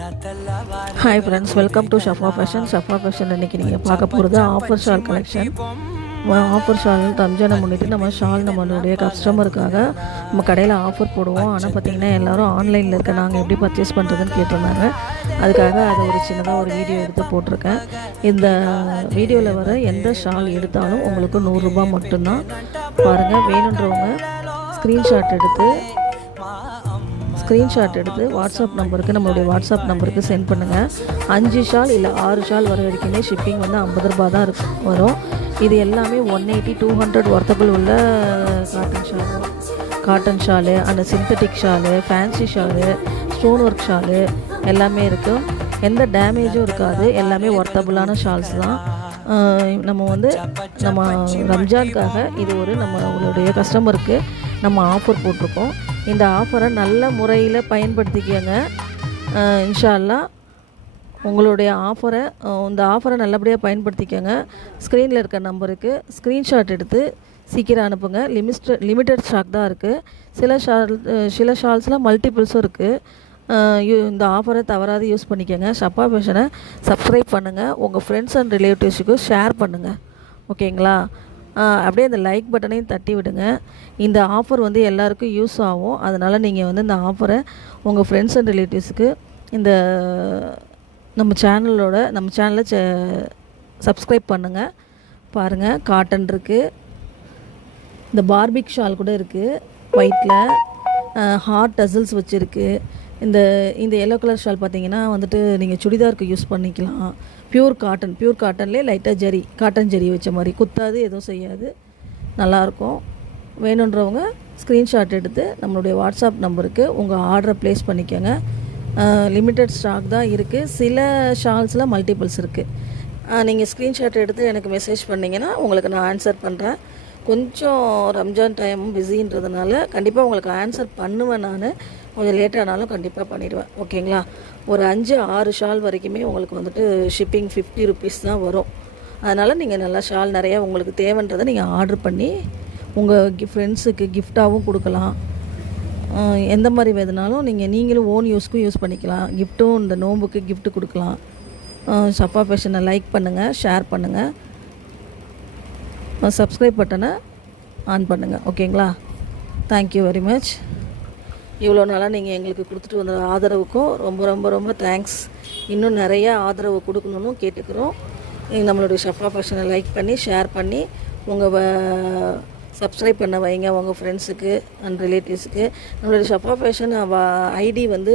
Hi friends, welcome to Shafa fashion. Shafa fashion இன்றைக்கி நீங்கள் பார்க்க போகிறது offer shawl collection. Offer shawl ரம்ஜானை முன்னிட்டு நம்மளுடைய கஸ்டமருக்காக நம்ம கடையில் ஆஃபர் போடுவோம். ஆனால் பார்த்திங்கன்னா எல்லோரும் ஆன்லைனில் இருக்க நாங்கள் எப்படி பர்ச்சேஸ் பண்ணுறதுன்னு கேட்டிருந்தாங்க. அதுக்காக அதை ஒரு சின்னதாக ஒரு வீடியோ எடுத்து போட்டிருக்கேன். இந்த வீடியோவில் வர எந்த ஷால் எடுத்தாலும் உங்களுக்கு 100 ரூபாய் மட்டும்தான். பாருங்கள், வேணுன்றவங்க ஸ்க்ரீன்ஷாட் எடுத்து வாட்ஸ்அப் நம்பருக்கு, நம்மளுடைய வாட்ஸ்அப் நம்பருக்கு சென்ட் பண்ணுங்கள். 5 ஷால் இல்லை 6 ஷால் வர வரைக்குமே ஷிப்பிங் வந்து 50 ரூபா தான் வரும். இது எல்லாமே 180-200 ஒர்த்தபிள் உள்ள காட்டன் ஷாலு அந்த synthetic shawl, fancy shawl, stone work shawl எல்லாமே இருக்குது. எந்த டேமேஜும் இருக்காது. எல்லாமே ஒர்த்தபிளான ஷால்ஸ் தான். நம்ம ரம்ஜானுக்காக இது ஒரு நம்மளுடைய கஸ்டமருக்கு நம்ம ஆஃபர் போட்டிருக்கோம். இந்த ஆஃபரை நல்ல முறையில் பயன்படுத்திக்கங்க. இன்ஷா அல்லாஹ் உங்களுடைய இந்த ஆஃபரை நல்லபடியாக பயன்படுத்திக்கங்க. ஸ்க்ரீனில் இருக்க நம்பருக்கு ஸ்க்ரீன்ஷாட் எடுத்து சீக்கிரம் அனுப்புங்க. லிமிட்டட் ஸ்டாக் தான் இருக்குது. சில ஷால்ஸில் மல்டிபிள்ஸும் இருக்குது. இந்த ஆஃபரை தவறாது யூஸ் பண்ணிக்கோங்க. ஷஃபா ஃபேஷனை சப்ஸ்கிரைப் பண்ணுங்கள். உங்கள் ஃப்ரெண்ட்ஸ் அண்ட் ரிலேட்டிவ்ஸுக்கு ஷேர் பண்ணுங்கள். ஓகேங்களா? அப்படியே அந்த லைக் பட்டனையும் தட்டி விடுங்க. இந்த ஆஃபர் வந்து எல்லாருக்கும் யூஸ் ஆகும். அதனால் நீங்கள் வந்து இந்த ஆஃபரை உங்கள் ஃப்ரெண்ட்ஸ் அண்ட் ரிலேட்டிவ்ஸுக்கு நம்ம சேனலை சப்ஸ்கிரைப் பண்ணுங்கள். பாருங்கள், காட்டன் இருக்குது, இந்த பார்பிக் ஷால் கூட இருக்குது, ஒயிட்டில் ஹார்ட் டசல்ஸ் வச்சுருக்கு. இந்த எல்லோ கலர் ஷால் பார்த்தீங்கன்னா வந்துட்டு நீங்கள் சுடிதாருக்கு யூஸ் பண்ணிக்கலாம். பியூர் காட்டன்லேயே லைட்டாக காட்டன் ஜரி வச்ச மாதிரி, குத்தாது, எதுவும் செய்யாது, நல்லாயிருக்கும். வேணுன்றவங்க ஸ்க்ரீன்ஷாட் எடுத்து நம்மளுடைய வாட்ஸ்அப் நம்பருக்கு உங்கள் ஆர்டரை ப்ளேஸ் பண்ணிக்கோங்க. லிமிட்டட் ஸ்டாக் தான் இருக்குது. சில ஷால்ஸில் மல்டிபிள்ஸ் இருக்குது. நீங்கள் ஸ்க்ரீன்ஷாட் எடுத்து எனக்கு மெசேஜ் பண்ணிங்கன்னா உங்களுக்கு நான் ஆன்சர் பண்ணுறேன். கொஞ்சம் ரம்ஜான் டைம் பிஸின்றதுனால கண்டிப்பாக உங்களுக்கு ஆன்சர் பண்ணுவேன். நான் கொஞ்சம் லேட்டானாலும் கண்டிப்பாக பண்ணிடுவேன். ஓகேங்களா? ஒரு 5-6 ஷால் வரைக்குமே உங்களுக்கு வந்துட்டு ஷிப்பிங் 50 ருபீஸ் தான் வரும். அதனால் நீங்கள் நல்லா ஷால் நிறையா உங்களுக்கு தேவைன்றதை நீங்கள் ஆர்டர் பண்ணி உங்கள் ஃப்ரெண்ட்ஸுக்கு கிஃப்டாகவும் கொடுக்கலாம். எந்த மாதிரி வேணுனாலும் நீங்களும் ஓன் யூஸ்க்கும் யூஸ் பண்ணிக்கலாம். கிஃப்ட்டும் இந்த நோம்புக்கு கிஃப்ட்டு கொடுக்கலாம். ஷஃபா ஃபேஷனை லைக் பண்ணுங்கள், ஷேர் பண்ணுங்கள், சப்ஸ்கிரைப் பட்டனை ஆன் பண்ணுங்கள். ஓகேங்களா? Thank you very much. இவ்வளோ நாளாக நீங்கள் எங்களுக்கு கொடுத்துட்டு வந்த ஆதரவுக்கும் ரொம்ப ரொம்ப ரொம்ப தேங்க்ஸ். இன்னும் நிறையா ஆதரவு கொடுக்கணுன்னு கேட்டுக்கிறோம். நம்மளுடைய ஷஃபா ஃபேஷனை லைக் பண்ணி ஷேர் பண்ணி சப்ஸ்கிரைப் பண்ண வைங்க உங்கள் ஃப்ரெண்ட்ஸுக்கு அண்ட் ரிலேட்டிவ்ஸுக்கு. நம்மளுடைய ஷஃபா ஃபேஷன் ஐடி வந்து